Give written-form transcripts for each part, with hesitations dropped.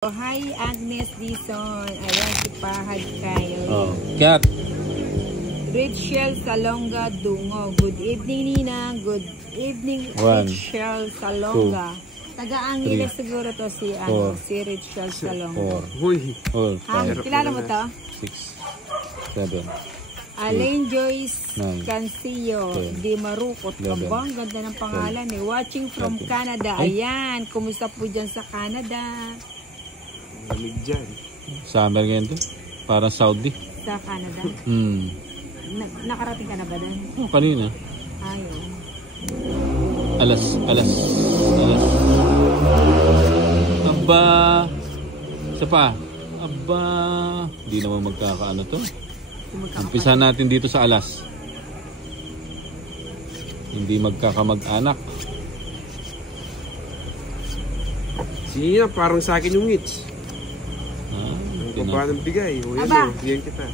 Hi, Agnes Dison. Ayan, si Pahad kayo. Oh, cat. Rachel Salonga Dungo. Good evening, Nina. Good evening, Rachel Salonga. Taga-Angeles siguro to si Rachel Salonga. Uy. Kilala mo to? 6, 7. Alain Joyce Cancillo Di Marukot. Ang ganda ng pangalan eh. Watching from Canada. Ayan, kumusta po dyan sa Canada? Lamig dyan. Summer ngayon to. Parang Saudi. Sa Canada? Nakarating ka na ba doon? Oh, kanina. Ayaw. Alas. Aba. Isa pa. Aba. Hindi naman magkakaano to. Umpisa natin dito sa alas. Hindi magkakamag-anak. Siya, parang sa akin yung hits. Ang baba ng bigay. O yan o, bigyan kita.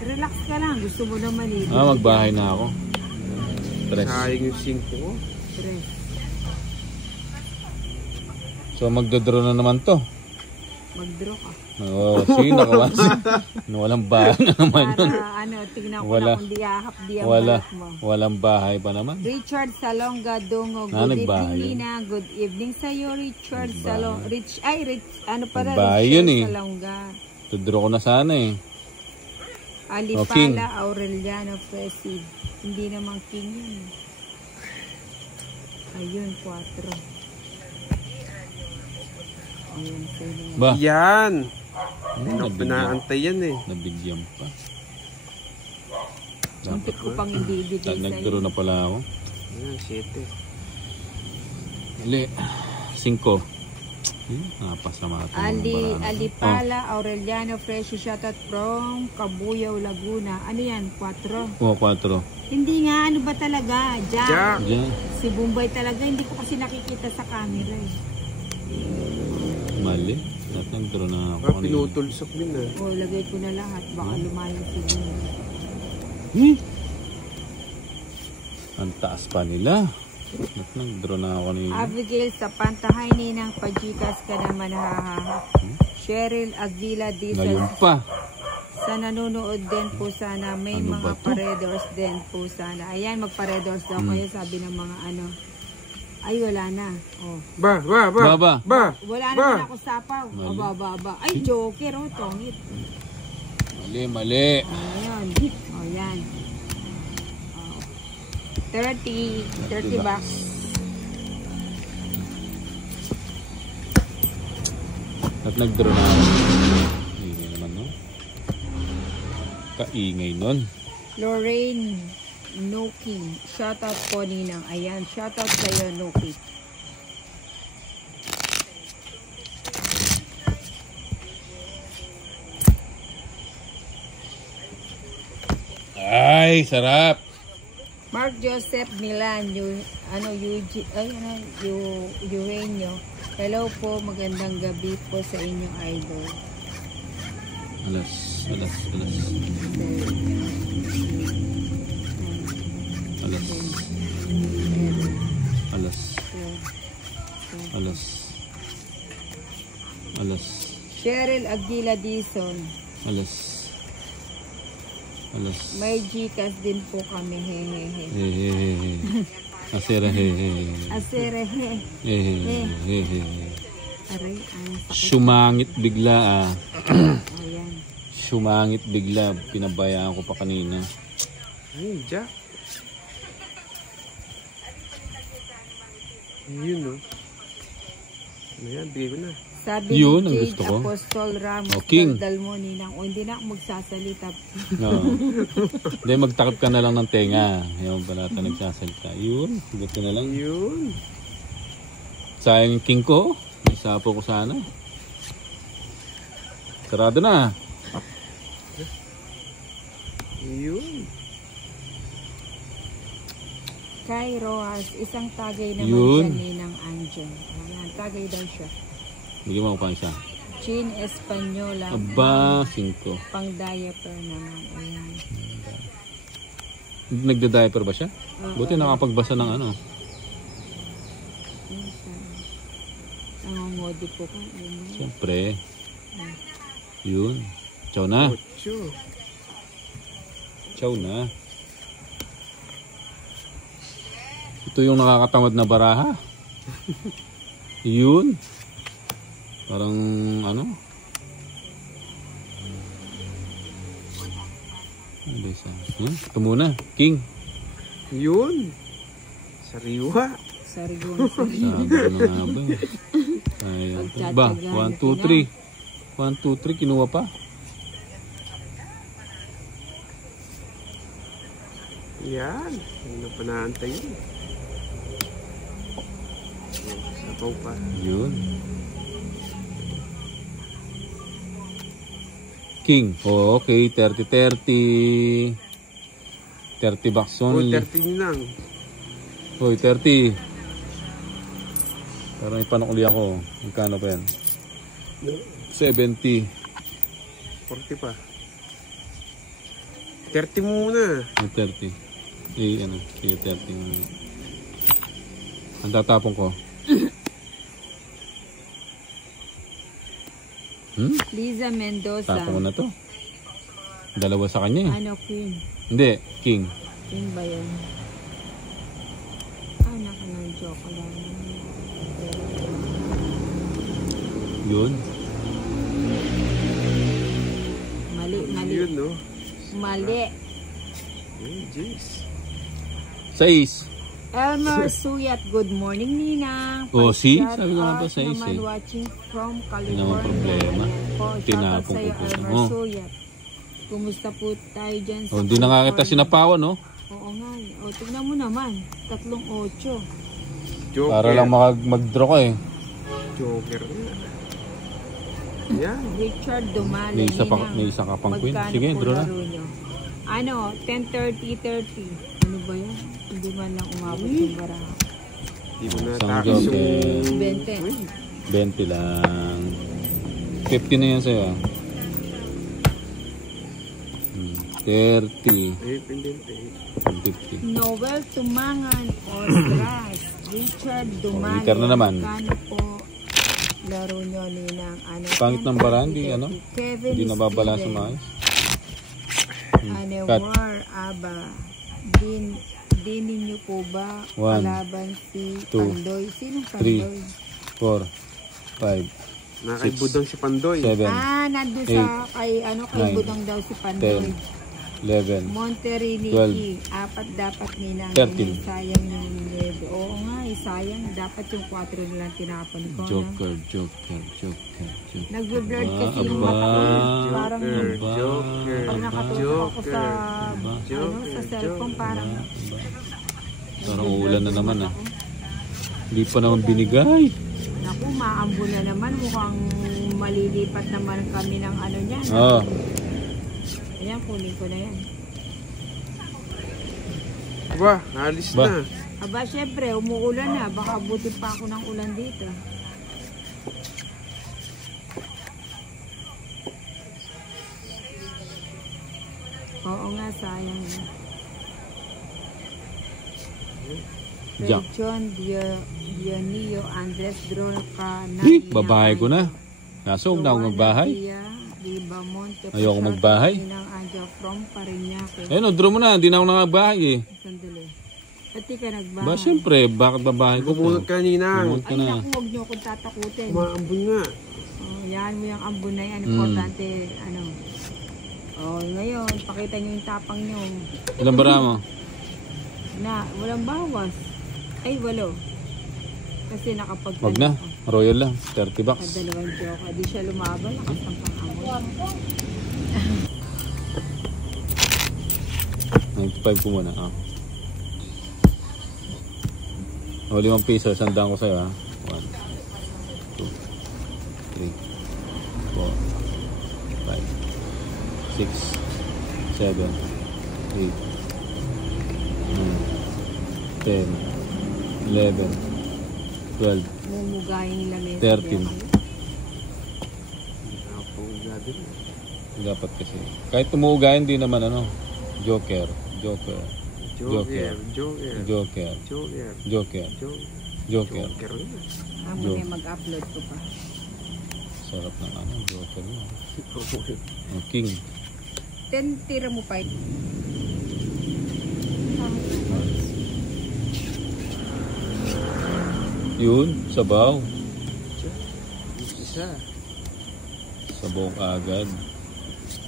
Relax ka lang. Gusto mo naman eh. Magbahay na ako. Sayang yung 5 ko. So magdodraw na naman to. Magdraw ka. Oo, sige nakawansi. Walang bahay na naman yun. Para tignan ko na kung di ang balat mo. Walang bahay pa naman. Richard Salonga Dungo. Good evening, Nina. Good evening sa'yo, Richard Salonga. Richard Salonga. Tudro ko na sana eh. Alipala Aureliano Presi. Hindi naman king yun. Ayun, 4. Ayun, ba? Yan! Pinaantay yan eh. Nabigyan pa. Muntik ko pang hindi ibigay sa'yo. Nagduro na pala ako. Ayan, 7. Hali, 5. Napasama ito. Alipala Aureliano Fresh. Shoutout from Cabuyao, Laguna. Ano yan? 4? Oo, 4. Hindi nga. Ano ba talaga? Jack. Jack. Si Bombay talaga. Hindi ko kasi nakikita sa camera eh. Mali. Nagduro na ako. Pinutulsok din ah. O, lagay ko na lahat. Baka lumayo siguro. Ang taas pa nila. Nagduro na ako ni Abigail sa pantahay ninang pajikas ka naman hahaha. Cheryl Aguila dito. Ngayon pa. Sa nanonood din po sana. May ano mga paredors din po sana. Ayan, magparedors daw kayo. Sabi ng mga ano. Ay, wala na. Oh. Ba. Wala naman ako sapaw. O, ba. Ay, joker. O, tongit. Mali. Ayan. O, yan. 30 bucks. At nagdro na ako. Ingay naman no? Kaingay nun. Lorraine Noki. Shoutout po ninang. Ayan. Shoutout sa'yo Noki. Ay, sarap. Mark Joseph Milan, Eugenio. Hello po, magandang gabi po sa inyong idol. Alas. Cheryl Aguila Dison. Alas. May Gcash din po kami. Asera Aray, sumangit bigla Ayan. Sumangit bigla. Pinabayaan ko pa kanina. Ay, Jack. Yun o. Ayan, bigay ko na. Sabi yun, ni gusto Jade ko. Apostol Ramos, Dalmo ninang, hindi na ako magsasalita. No. Hindi, magtakip ka na lang ng tenga. Yung pala ito nagsasalita. Yun, gusto na lang. Yun. Sayang yung king ko. Isapo ko sana. Sarado na. Yun. Kay Rojas, isang tagay naman dyan ninang Angel. Ayan, tagay daw siya. Bigyan mo pa siya. Chin Espanyola. Aba, 5. Pang diaper naman. Ayan. Nagda-diaper ba siya? Buti nakapagbasa ng ano. Nangongodi po ka. Siyempre. Yun. Ciao na. 8. Ciao na. Ito yung nakakatamad na baraha. Yun. Parang ano? Ito muna. King. Yun. Sariwa. Sarigon. Sabi ko na nga ba. Ayan. Ba, 1, 2, 3. 1, 2, 3. Kinuha pa. Yan. Hindi na pa naantay yun. Sabaw pa. Yun. King. Oh, okay. 30-30. 30 bucks Oh, only. 13 lang. Hoy, 30. Pero may panukuli ako. Magkano pa yan? 70. 40 pa. 30 muna. May 30. Eh, ano? Sige, 30 muna. Ang tatapon ko. Liza Mendoza. Tapon ko na to. Dalawa sa kanya eh. Ano, Queen? Hindi, King. Queen ba yun? Anak ng joke lang. Yun. Mali. Yun, no? Mali. Jeez. 6. Elmer Suyat, good morning, Nina. Oh, see? Shout Sabi ko nga out ba sa is naman eh. watching from Hindi naman California. problema. Ayan po, shout out Tinapon sa'yo, ko po siya. Elmer Oh. Suyat. Kumusta po tayo dyan sa Oh, hindi na nga kita California? sinapawan, no? Oo nga. O, tignan mo naman. 3-8. Joker. Para lang mag-draw ka eh. Joker. Yan. Richard Dumali. May isa, Ninang. may isa ka pang queen. Magkano Sige, po draw na. laro nyo? Ano, 10-30-30. Ano ba yan? Hindi man lang umabot yung baraha. Hindi mo na Isang takis joker. yung... 20. 20 lang. 50 na yan sa'yo. 30. Eh, pendente. 50. Noel Tumangan Orgras. Richard Dumali. Ikaw na naman. Magkano po laro nyo, Ninang? Ano, Pangit ng bara, hindi, ano? Kevin Hindi nababala sa Steven. maayos. Ano, Cut. War Aba. Din ninyo po ba 1, kalaban si 2, Pandoy? Sinong 3, Pandoy? 4, 5, Nakaibudang si Pandoy. 7, Nandun sa kay kay 9, Budang daw si Pandoy. 11, Monterini, 4 dapat Ninang. 13. Sayang yung 9. Oo nga, sayang. Dapat yung 4 na lang tinapon ko. Joker. Nagbe-blurred kasi yung Aba. mata ko. Parang Joker. pag nakatutok ako sa, Joker. sa cellphone, parang Parang uulan na naman ah. Hindi pa naman binigay. naku, maambon na naman. Mukhang malilipat naman kami ng ano niya. Oh, Ayan, kunin ko na yan. Ba, alis Ba. na. Aba, syempre, umuulan na. Baka buti pa ako ng ulan dito. Oo nga, sayang. Jack. John Dionio Andres Dronca Hi, babahay ko na. Kaso huwag na akong magbahay. Ayoko magbahay. From Parañaque. Ayun, no, draw mo na. Hindi na ako nangagbahay eh. Sandali. Pati ka nagbahay. Ba, siyempre, bakit babahay ko Bubunot to? ka, Ninang. Bubunot ka Ay, na. naku, huwag niyo akong tatakutin. Maambun nga. Oh, yan mo yung ambon na yan. Importante, ano. Oh, ngayon, pakita niyo yung tapang niyo. Ilang bara mo? Na, walang bawas. Ay, walo. Kasi nakapagtalo. Wag na. Royal lang. 30 bucks. Dalawang joke. Di siya lumaban. Nakasampang amon. 95 po muna. Ah. O, 5 piso. Sandaan ko sa'yo ha. 1, 2, 3, 4, 5, 6, 7, 8, 9, 10, 11, 12, Mumugayin nila ngayon. 13. Nakapagod. Dapat kasi. Kahit tumuugayan, di naman ano. Joker. Joker. Joker. Joker. Joker. Joker. Joker. Joker. Joker. Joker. Joker na. Amo na mag-upload ko pa. Sarap ng ano, Joker na. Ang King. 10 tira mo pa. Yun, sabaw. Isa. Sabaw agad.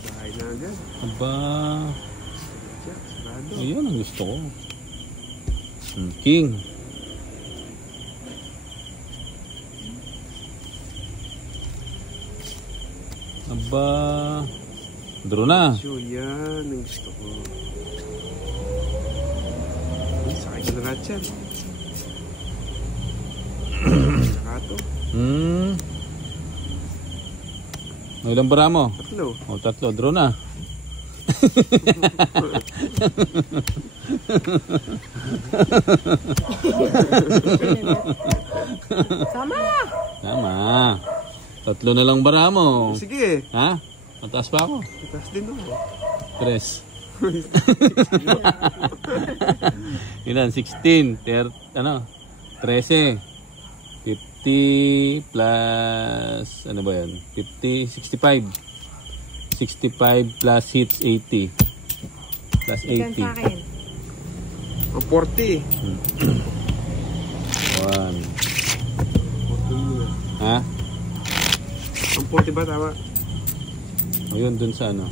Bahay na agad. Aba, Sarado. ayun ang gusto ko. King. Aba, draw na. So yan ang gusto ko. Ay, sakay ka na lahat yan. Saka to. Ilang bara mo? Tatlo. O, tatlo. Draw na. Sama! Tama. Tatlo na lang bara mo. Sige. Ha? Mataas pa ako. Taas din ako. 3. Ilan? 16. Ano? 13. 50 plus, ano ba yan? 50, 65. 65 plus hits 80. Plus Ikan sa 80. akin. Ang 40. 1. Ha? Ang 40 ba tama? Ayun, dun sa ano?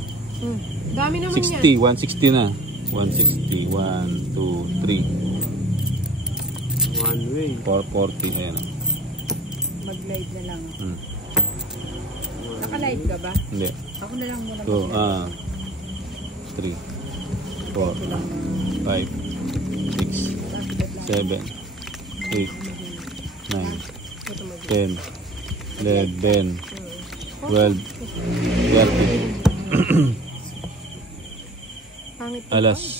Dami naman 60. 160 na. 160. 1, 2, 3. One way. 440. Ayan. Mag-live na lang. Naka-live ka ba? Hindi. Ako na lang muna. 2, 3, 4, 5, 6, 7, 8, 9, 10, 11, 12, 13. Alas.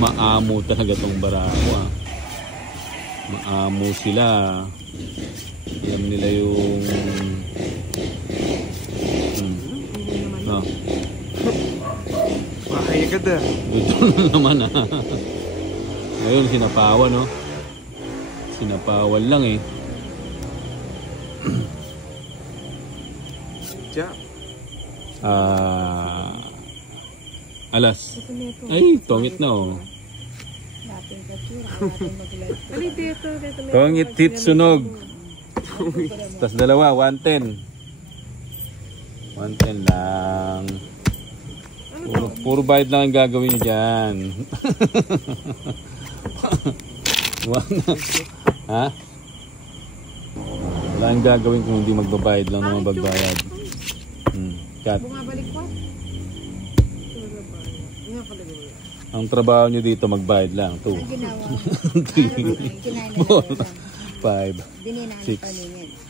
Maamo talaga tong barako ah. Maamo sila. Alam nila yung no. Bahay ka da. Dito naman ah. Ngayon sinapawan no. Sinapawan lang eh. Diya. Alas. Ay, tongit na oh. Tongit hit sunog. Tas dalawa, 110. 110 lang. Puro bayad lang ang gagawin nyo dyan. Ha? Wala ang gagawin kung hindi magbabayad lang naman magbayad. Cut. Bumabalik ko. Ang trabaho nyo dito magbayad lang. 2, 3, 4, 5, 6,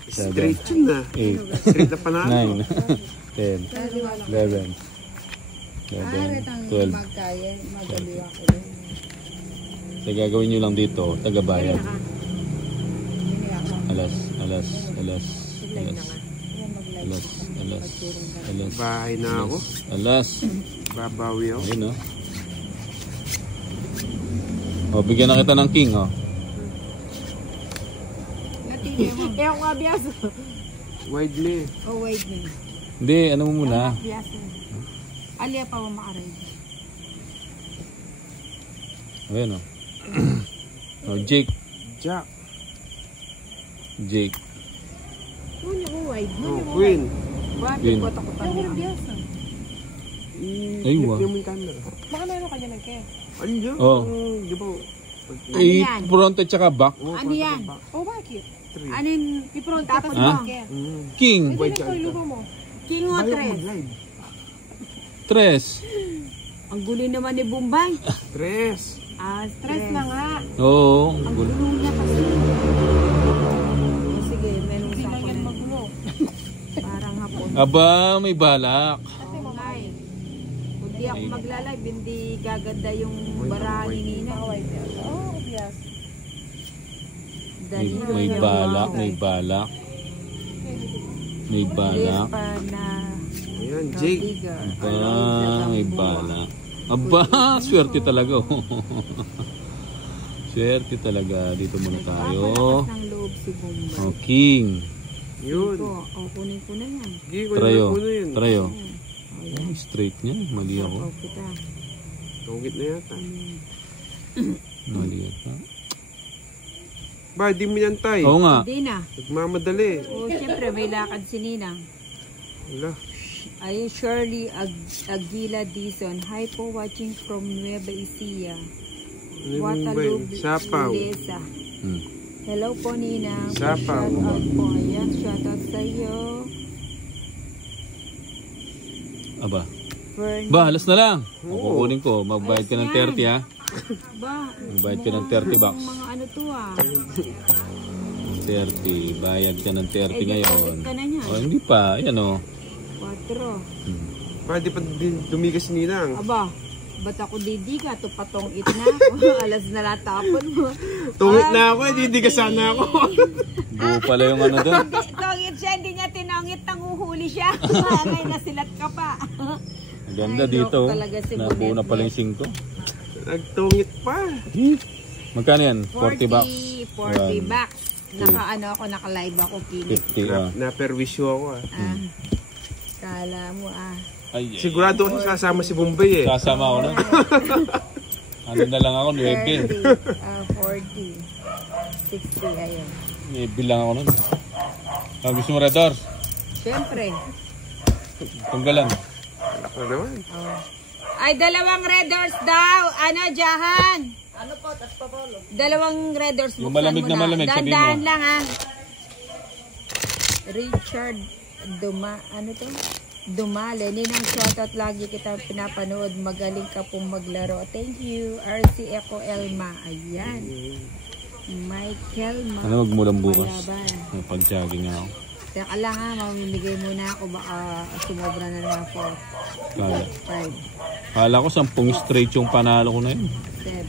7, Straight yun na. 8, Straight na panalo. 9, 10, 11, 12. Sa gagawin nyo lang dito, tagabayad. Alas. Bahay na ako. Alas. Babawi ako. Ayun oh. O, bigyan na kita ng king oh. Kaya ako nga biyaso. Widely. Oh, wait na. Hindi, ano mo muna. Biyaso. Alia pa mo makaray. Ayun oh. Oh, Jake. Jack. Jake. Muna ko wide. Oh, Queen. Queen. Bakit ko takutan niya? Biyaso. Ay, wow. Yung camera. Baka meron ka dyan nagke. Ano yun? Oh. Di ba? Eh, front at saka back. Ano yan? Oh, bakit? Ano yung ipron tapos Ha? bakit? King. Pwede na ko ilubo mo. King o tres? Tres. Ang gulo naman ni Bombay. Tres. Stress na nga. Oo. Ang gulo niya kasi. Sige, meron sa ako na. Magulo. Parang hapon. Aba, may balak. Kasi mamay. Kung di ako maglalive, hindi gaganda yung barahan ni Nina. Oh, yes. May balak. May balak. Hindi pa na Ayan, Jake. Rodriguez. Aba, may bala. Aba, swerte talaga. Swerte talaga. Dito muna tayo. Papalakas ng loob si Bombay. Oh, King. Yun. Kunin ko na yan. Sige, kunin Trayo. mo na yun. Trayo. Ayan. Oh, straight niya. Mali ako. Sapaw kita. Tungit na yata. Mali ako. Ba, di mo yan tay. Oo nga. Hindi na. Nagmamadali. Siyempre may lakad si Ninang. Wala. Ayun, Shirley Aguila Dizon. Hi po, watching from Nueva Ecija. Ano mo ba yun? Sapaw. Lesa. Hmm. Hello po, Ninang. Sapaw. Shout out po. Ayan, shout out sa iyo. Aba. Fernie. Ba, alas na lang. Oo. Kukunin ko. Magbayad ka ng 30 ha. Ba, Magbayad ka ng 30 bucks. mga ano to ah. 30. Bayad ka ng 30 ngayon. ka na niyan. Oh, hindi pa. Ayan o. 4. Hmm. Ba, di pa dumigas si Ninang. Aba, ba't ako didiga? Ito patong it na ako. Alas na lang tapon mo. Tungit na ako, didigas sana ako. Buo pala yung ano doon. Tongit siya, hindi niya tinongit, nanguhuli siya. Ngayon nasilat ka pa. Ang ganda Ay, dito. joke talaga si Nabuo na Bonet. pala yung 5. Nagtungit pa. Magkano yan? 40 bucks. 40 bucks. Naka-ano ako, naka-live ako, kilit. 50 ah. Na-perwisyo ako ah. Kala mo ah. Ay, Sigurado kasi sasama si Bombay eh. sasama ako na. Ano na lang ako, 9. 40. 60, ayun. 9 lang ako nun. Gusto mo Red Doors? Siyempre. Tunggalan. Ako naman. Oh. Ay, 2 red doors daw. Ano, Jahan? Ano po, tas pa po. 2 red doors. Yung malamig na malamig, sabihin mo. Dandahan lang ah. Richard ano to? Dumale. Ninang shoutout, lagi kita pinapanood. Magaling ka pong maglaro. Thank you. RC Eco Elma. Ayan. Michael Ano magmulang bukas? Malaban. Pag-jogging ako. Teka lang ha, mamimigay muna ako. Baka sumobra na naman ako. Kala. 5, Kala ko 10 straight yung panalo ko na yun. 7,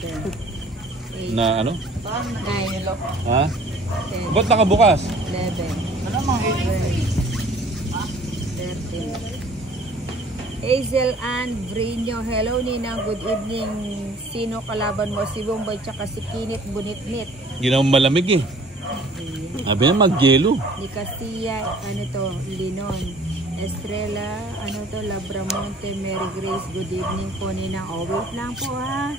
8, Na ano? 9, Ha? 10, Ba't nakabukas? 11, 13. Hazel Ann Brino. Hello Ninang, good evening. Sino kalaban mo? Si Bombay tsaka si Kinit Bunitnit. Hindi naman malamig eh. Sabi na mag-yelo. Ni Castilla, ano to, Linon. Estrella, ano to, Labramonte, Mary Grace, good evening po Ninang. Oh, wait lang po ha.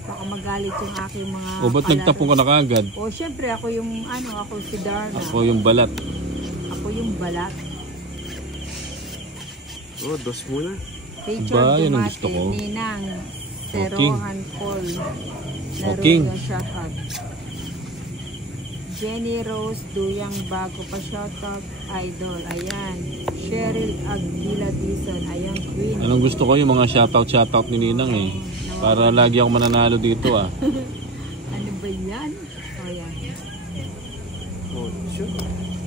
Baka magalit yung aking mga O ba't nagtapong ka na kaagad? O syempre ako yung ako si Darna. Ako yung balat. Ako yung balat. Oh, 2 muna. Richard Ba, yun ang Dumate, gusto ko. Ninang, Okay. Serohan Paul, Okay. Naruto Shahad. Jenny Rose Duyang Bago pa shoutout idol. Ayan. Cheryl Aguila Dizon. Ayan, Queen. Anong gusto ko yung mga shoutout ni Ninang eh. Para lagi ako mananalo dito ah. Ano ba yan? O yan. Oh, sure.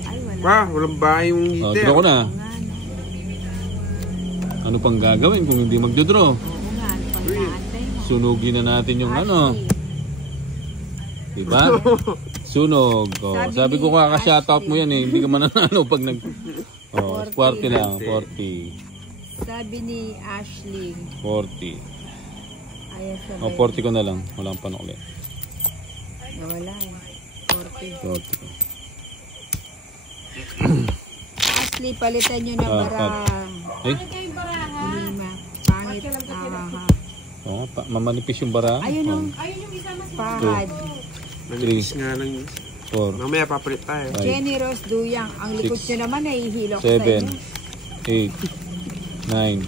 Ay, wala. Pa, walang bahay yung O, heater. draw ko na. Nga, no. Ano pang gagawin kung hindi magdodraw? Oo nga, ano pang naantay mo? Sunugin na natin yung ano. Diba? Sunog. O, sabi ko kaka-shoutout mo yan eh. Hindi ka mananalo pag nag... O, 40 lang. 40. Sabi ni Ashley. 40. Ayan siya. O, 40 ko na lang. Walang panukli. Nawala eh. 40. 40. Ashley, palitan nyo na barang. Ay, Lima. Pangit. oo, mamanipis yung bara. Ayun o. Pahad. Manipis nga lang yun. 4, Mamaya papalit tayo. Jenny Rose Duyang. Ang likod nyo naman nahihilo ko sa 7, inyo. 8, 9,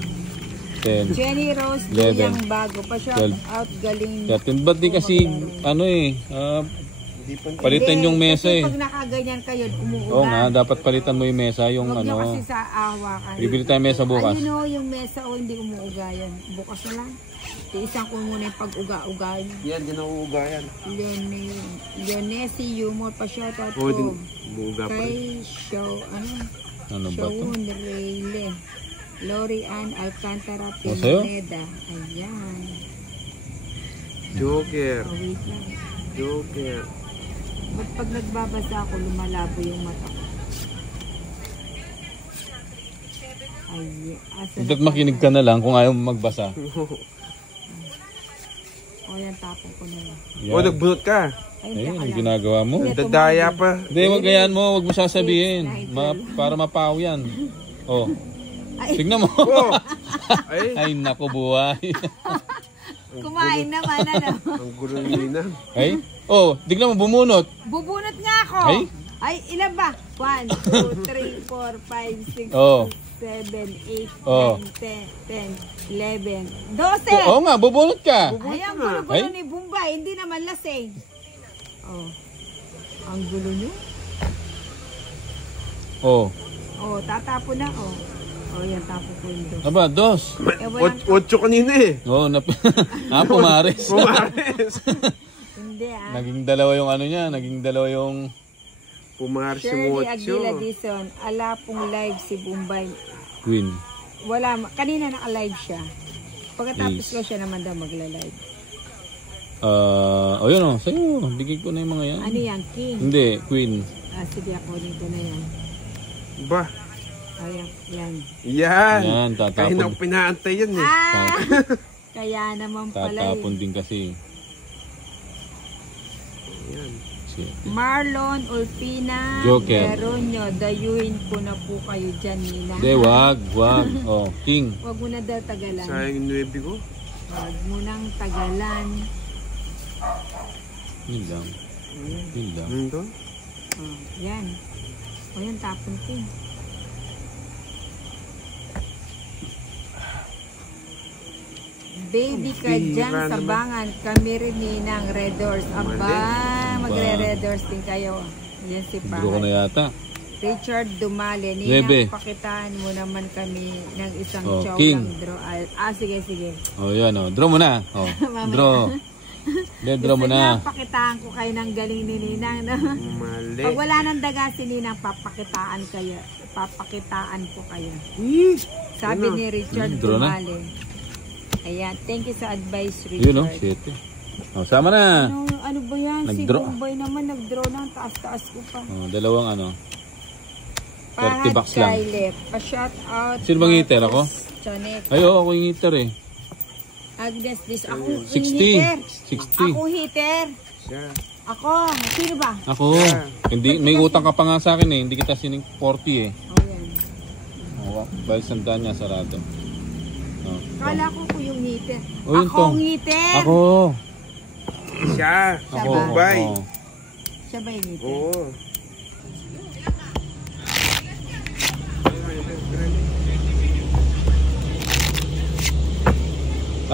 10. Jenny Rose 11, Duyang Bago. Pa-shout 12. out galing. Katin, ba't di kasi, ano eh, palitan yung mesa kasi eh. pag nakaganyan kayo, umuulan. Oo nga, dapat palitan mo yung mesa, yung Huwag nyo kasi ano. sa awa kayo. Bibili tayo mesa bukas. Ayun o, yung mesa o hindi umuuga yan. Bukas na lang. Tiisan ko muna yung pag-uga-uga yun. Yan, din ang uugayan. Leonesi Humor, pa-shout out Oo, din. ko. Uuga pa rin. Kay Show, Ano ba to? Shaun Reyle. Lori Ann Alcantara sa'yo? Pineda. Ayan. Joker. Oh, wait lang. Joker. Ba't pag nagbabasa ako, lumalabo yung mata ko. Ay, asa Dapat makinig ka na lang kung ayaw mo magbasa. O yan, tapon ko na yan. O, nagbunot ka. Ay, hindi Ayun, ako ang lang. ginagawa mo. Hindi, Dadaya pa. Hindi, wag gayaan mo. Wag mo sasabihin. Para mapaw yan. Oh. Tignan mo. Oh. Ay, Ay, naku buhay. Kumain naman, ano? ang gulo ni Ninang. Ay, oh, tignan mo, bumunot. Bubunot nga ako. Ay? Ay, ilan ba? 1, 2, 3, 4, 5, 6, Oh. 7, 8, Oh. 9, 10, 11, 12. Oo nga, bubunot ka. Ay, ang nga. gulo-gulo Ay? ni Bombay. Hindi naman lasing. Oh. Ang gulo nyo. Oh. Oh, tatapon na. Oh. Oh, yan, tapon ko yung dos. Aba, dos. walang- Otso kanina eh. Oh, pumares. Pumares. Hindi ah. Naging dalawa yung ano niya, naging dalawa yung... Pumares yung Shirley otso. Aguila Dizon, ala pong live si Bombay. Queen. Wala, kanina naka-live siya. Pagkatapos Yes. ko siya naman daw magla-live. Oh, yun oh, sa'yo. Bigay ko na yung mga yan. Ano yan, King? Hindi, Queen. Ah, sige, ako dito na yan. Ba? Ayan, yan. Yan. Yan, Kaya na tatapon. pinaantay yan eh. Ah! Kaya naman pala Tatapon eh. din kasi. Yan. Shit. Marlon Ulpina Joker. Veronyo, dayuhin ko na po kayo dyan, Nina. Hindi, wag. Oh, King. Huwag mo na daw tagalan. Sayang yung 9 ko. Huwag mo nang tagalan. Yun lang. Yun lang. Ano to? Oh, yan. O yan, tapon ko. Baby ka dyan Bihira sa naman. bangan. Kami rin ng Red Doors. Aba, magre-Red Doors din kayo. Yan si Hindi ko na Pahat. yata. Richard Dumale. Bebe. Ninang, pakitaan mo naman kami ng isang Oh, chow King. lang draw. Ah, sige, sige. Oh, yan oh. Draw mo na. Oh. Draw. Hindi, draw mo Gusto na. niya, pakitaan ko kayo ng galing ni Ninang. No? Mali. Pag wala nang daga si Ninang, papakitaan kayo. Papakitaan ko kayo. Sabi ni Richard Draw na. Dumale. Ayan, thank you sa advice, Richard. Yun oh, shit. Oh, sama na. Ano ba yan? Nag-draw. Si Bombay naman nag-draw na. Taas-taas ko pa. Oh, dalawang ano. 30 bucks lang. Skylet. Pa-shout out. Sino bang hitter? Ako? Chanek. Ay, oo, ako yung hitter eh. Agnes, this. Ako 60. hitter. 60. Ako hitter. Siya. Ako. Sino ba? Ako. Hindi, may utang ka pa nga sa akin eh. Hindi kita sining 40 eh. Oh, yan. Oh, balik sandaan niya, sarado. Oh. Kala ko ko yung hitter. Oh, yun Ako to. ang hitter. Ako. Siya. Ako. ba? Bombay. Oo. Siya ba yung hitter? Oo.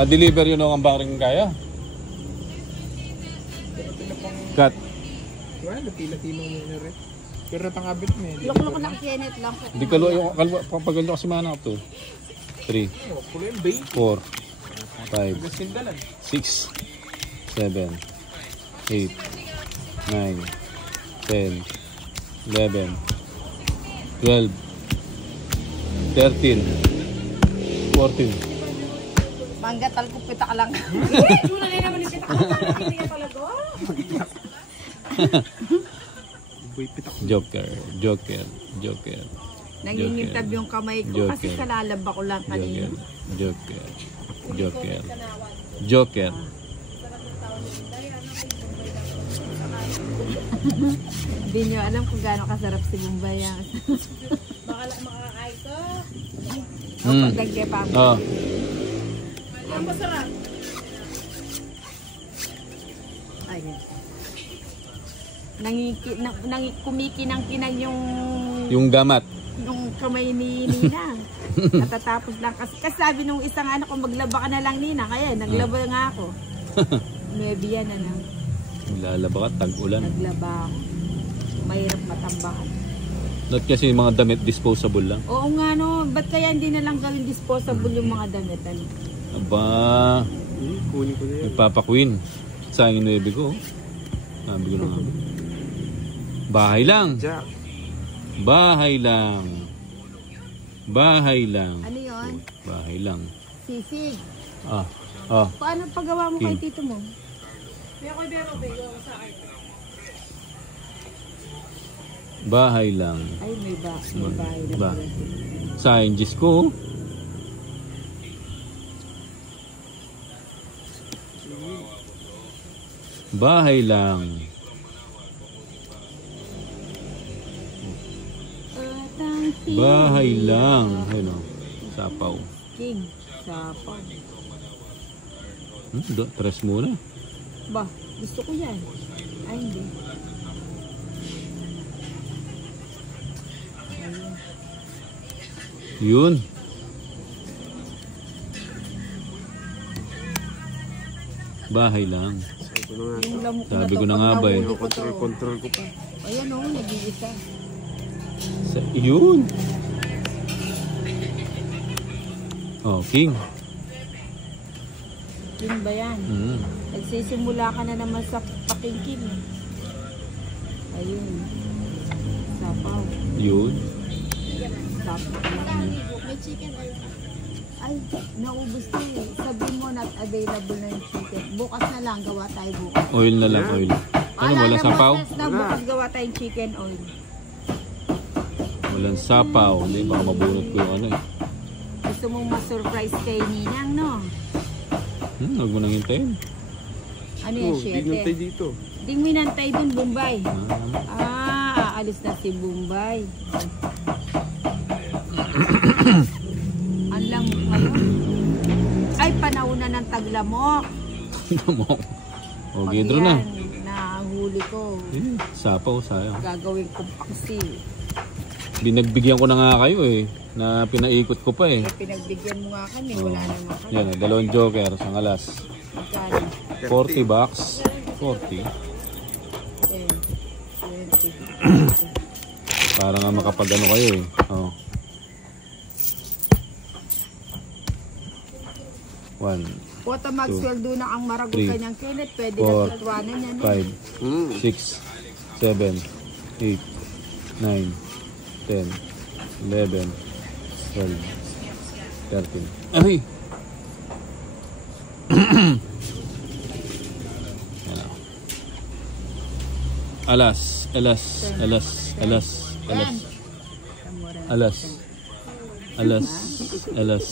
Deliver yun ang baring kaya. Cut. Wala, pila-tilo mo na rin. Pero tangabit mo eh. Loko-loko ng Kenneth lang po. Hindi kalwa, papagalo kasi mana to. 3, Oh, pula yung bay. 4, 5, Sindalan. 6, 7, 8, 9, 10, 11, 12, 13, 14. Manggatal ko pita ka lang. Joker, Joker, Joker, Nangingitab yung kamay ko kasi Joker. kalalaba ko lang kanina. Joker, Joker, Joker. Hindi nyo alam kung gaano kasarap si Bombay. Hmm. Pagdagde pa mo. Oh. Ayun. Kumikinang-kinang Yung gamat. yung kamay ni Nina. Natatapos lang. Kasi sabi nung isang anak ko, maglaba ka na lang, Nina. Kaya naglaba nga ako. Maybe yan na lang. Lalaba ka, tag-ulan. Naglaba ako. Mahirap matambakan. Not kasi yung mga damit disposable lang. Oo nga no, ba't kaya hindi na lang gawin disposable yung mga damit? Ano? Aba, Kunin ko na yan. nagpapakwin. Sayang yung 9 ko. Sabi ko na nga. Bahay lang. Jack. Bahay lang. Bahay lang. Ano yun? Bahay lang. Sisig. Ah, ah. Paano paggawa mo kay tito mo? Bahay lang. Ay, may bahay na Ba? pala. Sayang Diyos ko. Bahay lang. Bahay lang. Ayun o. Sapaw. King. Sapaw. Tres muna. Ba, gusto ko yan. Ay, hindi. Yun. Bahay lang. Yung lamok Sabi to, ko na pag nga ba eh. nahuli ko to. Control ko pa. Ayan o, nag-iisa. Yun. Oh, king. King ba yan? Nagsisimula ka na naman sa pakingking. Ayun. Sapaw. Yun. Sapaw. May chicken ay, naubos ko eh. Sabihin mo not available na yung chicken. Bukas na lang, gawa tayo bukas. Oil na lang, oil. Ano, walang sapaw? Na bukas gawa tayong chicken oil. Walang sapaw. Hindi, baka mabunot ko yung ano eh. Gusto mong ma-surprise kay Ninang, no? Huwag mo nang hintayin. Ano yan, Di nantay 7? dito. Di minantay dun, Bombay. Ah, Aalis na si Bombay. Ang lamok ngayon. Ay, panahon na ng taglamok. Lamok. O, Pag gidro na. yan, nahuli ko. Sapaw, sayang. Gagawin kong paksi. Binagbigyan ko na nga kayo eh. Na pinaikot ko pa eh. Pinagbigyan mo nga kami, wala naman kami. Yan, dalawang joker, isang alas. Magkano? 40 bucks. 40. 10, 20. Para nga makapagano kayo eh. Oh. 1, Kota magsweldo na ang maragot three, kanyang Kenneth. Pwede four, na tutwanan yan. 5, 6, 7, 8, 9, 10, 11, 12, 13. Ay! Alas, alas, alas, alas, alas, alas, alas, alas,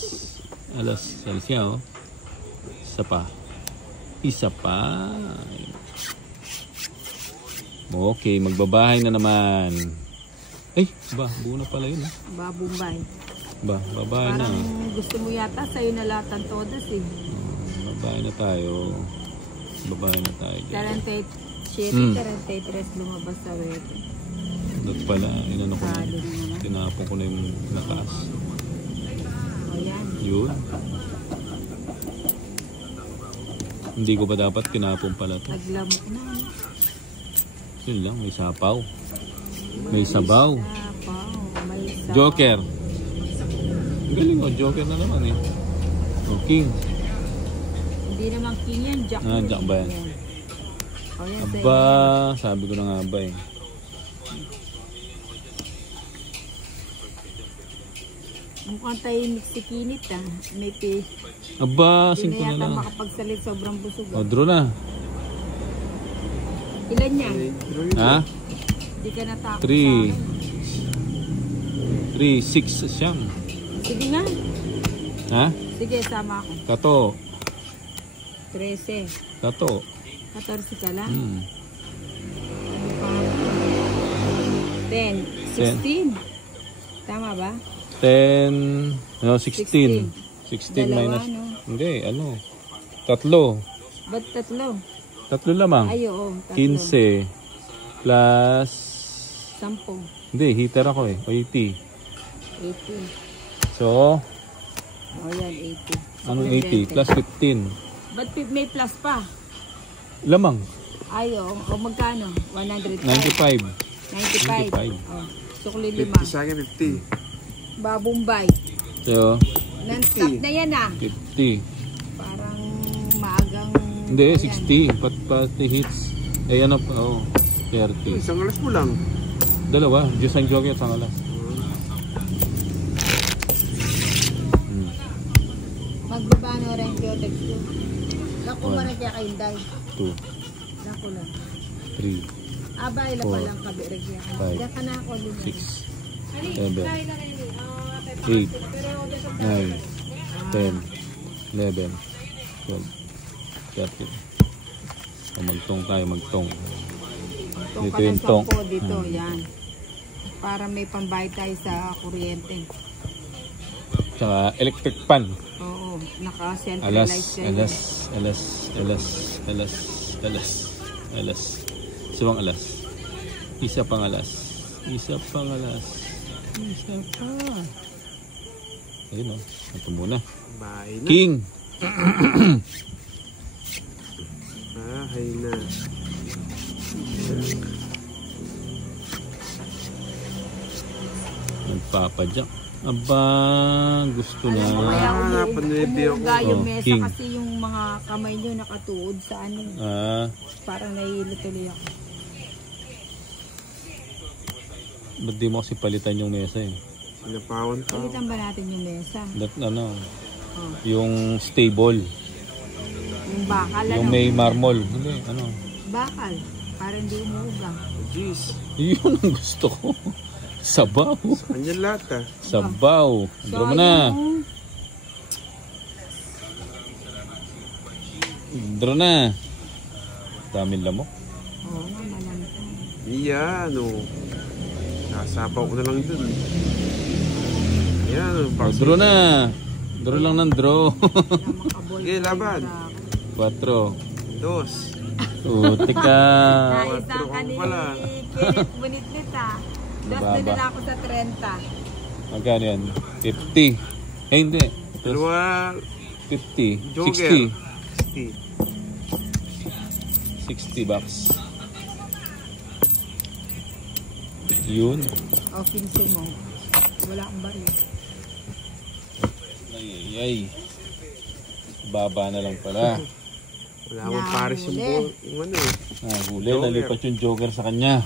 alas, alas yan oh. Isa pa. Isa pa. Okay, magbabahay na naman. Ay, ba, buo na pala yun. Babumbay. Ba, babahay na. Parang gusto mo yata sa'yo na lahat ng todas eh. Babahay na tayo. Babahay na tayo. 47, 43 lumabas sa web. Doon pala, inano ko na. Talo na naman. Tinapon ko na yung lakas. O yan. Yun. Hindi ko ba dapat tinapon pala to? Naglamok na. Yun lang, may sapaw. May sabaw. Sapaw. May sapaw. Joker. Ang galing oh, Joker na naman eh. O, King. Hindi naman king yan. Jack. Ah, Jack ba yan? Yan. O yan. Aba, sabi ko na nga ba eh. Mukhang tahimik si Kinit ah. May pay. Aba, Hindi 5 na na yata lang. makapagsalit. Sobrang busog. O, draw na. Ilan yan? Ha? Hindi ka natakot 3. sa akin. 3, 6 siyang. Sige nga. Ha? Sige, sama ako. Kato. 13. Kato. 14 ka lang. Hmm. Ano pa? 10. 16. Tama ba? 10. No, 16. 16 Dalawa, minus. no? Hindi, ano. Tatlo. Ba't tatlo? Tatlo lamang. Ay, oo. Tatlo. 15. Plus. 10. Hindi, heater ako eh. 80. 80. So, O yan, 80. ano 80? Plus 15. Ba't may plus pa? Lamang. Ay, oo. O magkano? 105. 95. 95. 95. O, sukli 50 5. sa akin, 50. Babumbay. So, Non-stop na yan ah. 50. Parang maagang... Hindi, Ayan. 60. Pati hits. Eh, ano pa? Oh, 30. Isang alas mo lang. Dalawa. Diyos ang joker sa alas. Magbaba na rin kayo text ko. Naku, One. marag kaya kayong dahil. 2, Naku lang. 3, Abay, la Four, palang kabirig yan. five, Diyan ka na ako. 6, 7, 8, 9, 10, 11, 12, 13. O magtong tayo, magtong. Itong Dito yung tong. dito, yan. Para may pambayad tayo sa kuryente. Tsaka electric pan. Oo, Alas, naka-centralized yan. alas. Isang alas. Isa pang alas. Isa pa. Ayun o. Ito muna. Bahay na. King. Bahay na. Nagpapadyak. Aba, gusto na. Kaya panwebe ako. umuuga yung Oh, mesa king. kasi yung mga kamay nyo nakatuod sa ano. Parang nahihilo tuloy ako. Ba't di mo kasi palitan yung mesa eh? Sinapawan pa. Palitan ba natin yung mesa? Oh. Yung stable. Yung bakal, Yung ano? may marmol. Hindi, Bakal. Parang hindi umuuga. Jeez. Yun ang gusto ko. Sabaw. Kanya lahat ah. Sabaw. Andro mo na. Andro na. Daming lamok. Oo nga, malamig. Iyan o. Nasapaw ko na lang dun. Ayan o. Andro na. Draw lang ng draw. Sige, laban. 4. 2. Uti ka. Naisang ka kanini. pala. Kilit bunit-nit ah. Dos Baba. din na ako sa 30. Magkano yan? 50. Eh hindi. Dalawa. 50. Joker. 60. 60 bucks. Yun. O, 15 mo. Wala akong baril. Ay. Baba na lang pala. Wala akong pares yung ball. Yung ano eh. Huli. Nalipat yung joker sa kanya.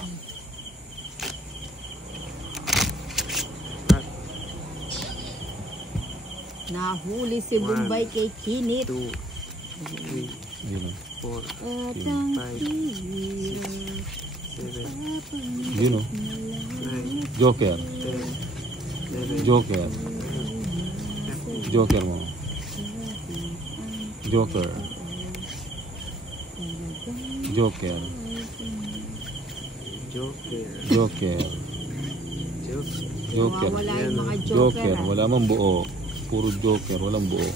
Nahuli si Bombay kay Kinit. 2, 3, Yun o. 4, At ang 5, tira. 7, Yun o. 9, Joker. 10, 11, Joker. Joker mo. Joker. Joker. Joker. Joker. Joker. Joker. Wala yung mga Joker. joker. Wala mang buo. Puro joker. Walang buo.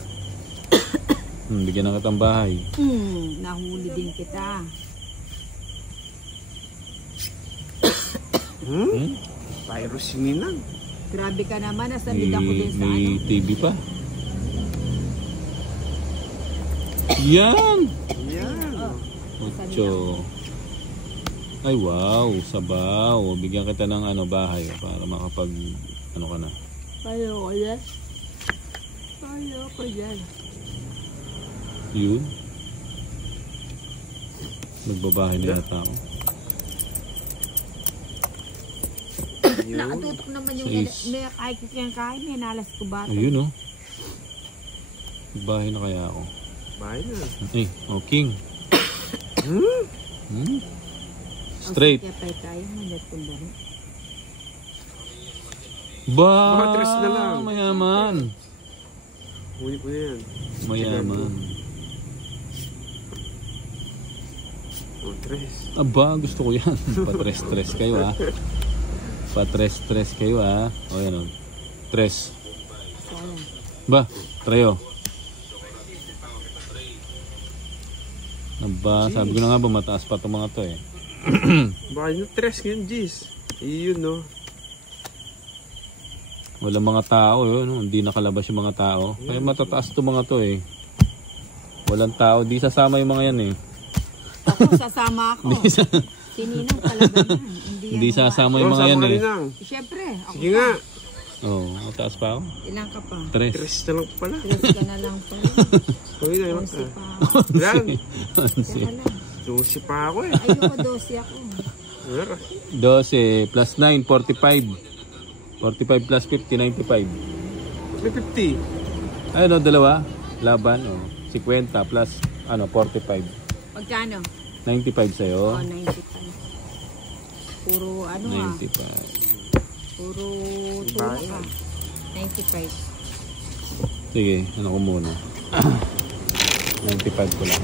Bigyan ng kitang bahay. Nahuli din kita. Virus yung ninang. Grabe ka naman. Nasabid ako dun sa May ano. TV pa. Yan! Yan. 8. Ay wow, sabaw. Bigyan kita ng bahay para makapag ka na. Ayoko yan. Ayoko yan. Yun. Nagbabahay na yata ako. Nakatutok naman yung kahit may nalas ko ba? Ayun Nagbahay na kaya ako. Bahay na. King. Straight. Kaya tayo tayo. Mandat kong dami. Ba! Mga tres na lang. Mayaman. Huli ko na yan. Mayaman. O, 3. Aba, gusto ko yan. Patres-tres kayo Patres-tres kayo O yan o. 3. Ba, trayo. Aba, sabi ko na nga ba mataas pa itong mga to Baka yung 3 ngayon, G's. Iyon no. Walang mga tao hindi nakalabas yung mga tao. Kaya matataas itong mga to Walang tao, di sasama yung mga yan Ako, sasama ako. Si Ninang talaga yan. Hindi sasama yung mga yan Siyempre, ako Sige nga. Mataas pa ako. Ilang ka pa? 3. 3 na lang pala. 3 ka na lang pala. Uy, na lang. 12 pa. Ilan? Teka lang. 12 pa ako Ayoko 12 ako. 12 plus 9, 45. 45 plus 50, 95. May 50. Ayun dalawa. Laban, 50 plus 45. Pagkano? 95 sa'yo. 95. Puro ano ah. 95. Puro tuna ka. 95. Sige, ano ko muna. 95 ko lang.